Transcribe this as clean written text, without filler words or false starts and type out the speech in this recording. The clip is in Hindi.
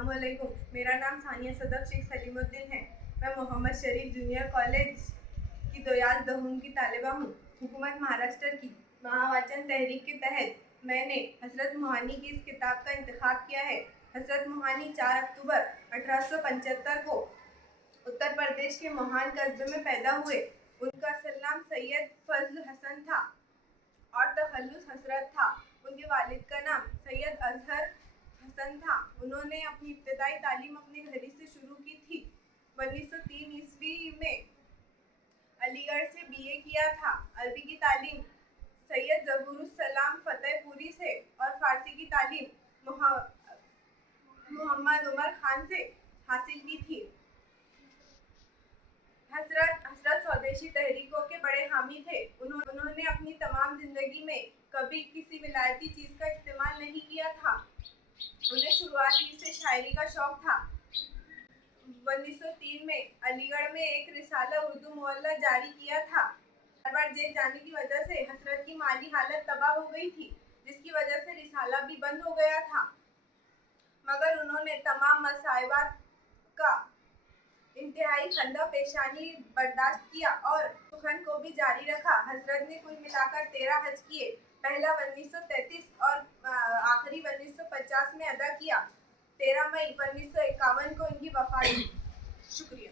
अस्सलामुअलैकुम। मेरा नाम सानिया सदफ शेख सलीमुद्दीन है। मैं मोहम्मद शरीफ जूनियर कॉलेज की दोयाज दहूम की तालिबा हूँ। हुकूमत महाराष्ट्र की महावाचन तहरीक के तहत मैंने हज़रत मोहानी की इस किताब का इंतखाब किया है। हज़रत मोहानी 4 अक्टूबर 1875 को उत्तर प्रदेश के मोहान कस्बे में पैदा हुए। उनका असल नाम सैयद फजल हसन था और तखल्लुस हसरत था। उनके वालिद का नाम सैयद अजहर हसन था। उन्होंने अपनी इब्तदाई तालीम अपने घर से शुरू की थी। 1903 ईस्वी में अलीगढ़ से बीए किया था। अरबी की तालीम सैयद ज़हूरुस्सलाम फतेहपुरी से और फ़ारसी की तालीम मोहम्मद उमर खान से हासिल की थी। हज़रत स्वदेशी तहरीकों के बड़े हामी थे। उन्होंने अपनी तमाम ज़िंदगी में कभी किसी विलायती चीज़ का इस्तेमाल नहीं किया था। उन्हें शुरुआती से शायरी का शौक़ था। 1903 में अलीगढ़ में एक रिसाला उर्दू मुअल्लफ़ जारी किया था। बार जेल जाने की वजह से हज़रत की माली हालत तबाह हो गई थी, जिसकी वजह से रिसाला भी बंद हो गया था। मगर उन्होंने तमाम मसाइबात का इंतहाई खंदा पेशानी बर्दाश्त किया और सुखन को भी जारी रखा। हज़रत ने कुल मिलाकर 13 हज किए। पहला 1933 और आखिरी 1950 में अदा किया। 13 मई 1951 को इनकी वफ़ात हुई। शुक्रिया।